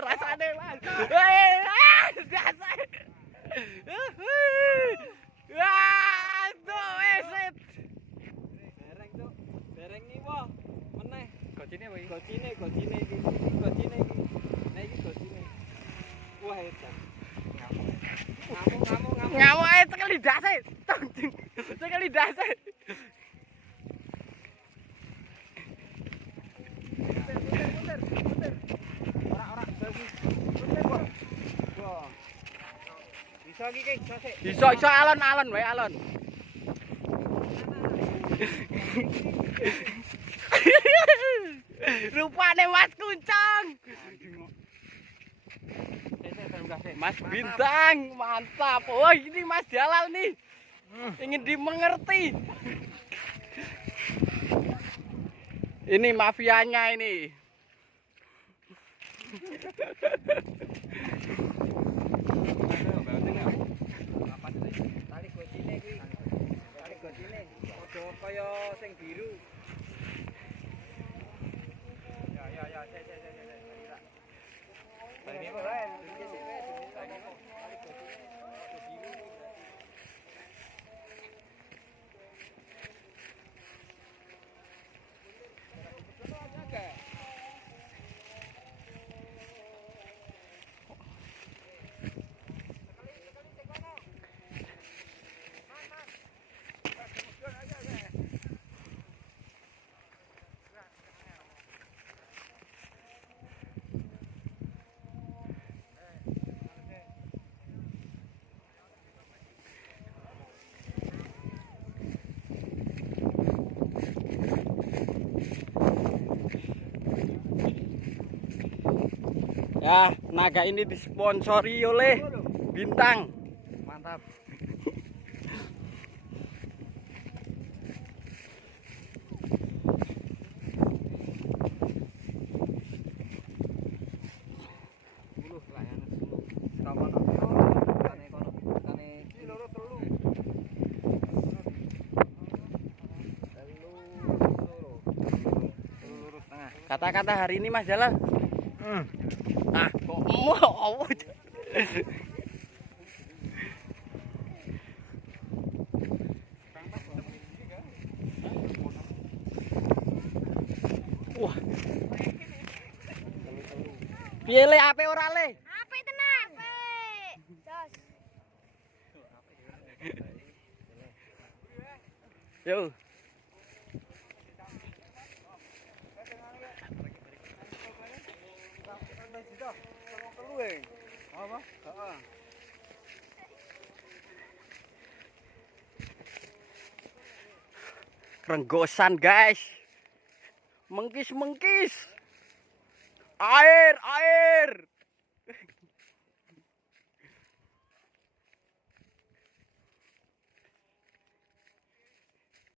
Rasane, Mas. Dereng iki po. Meneh. Gocine kuwi. Gocine iki. Gocine iki. Nah iki gocine. Wah, edan. Ngamuk ae tekel lidase. Tekel lidase. Iso alon-alon wae alon. Rupane Mas Kuncang. Mas Bintang, mantap. Oh, ini Mas Jalal nih. Ingin dimengerti. Ini mafianya ini. Tali gocine iki. Tali gocine. Padha kaya sing biru. Ya, sik. Tali apa wae? Ya, naga ini disponsori oleh Bintang. Mantap. Kata-kata hari ini Mas Jalal. Ah, kok mau? Wah. Piye le ape ora le? Ape tenan. Ape. Jos. Yo. Renggosan guys, mengkis, air.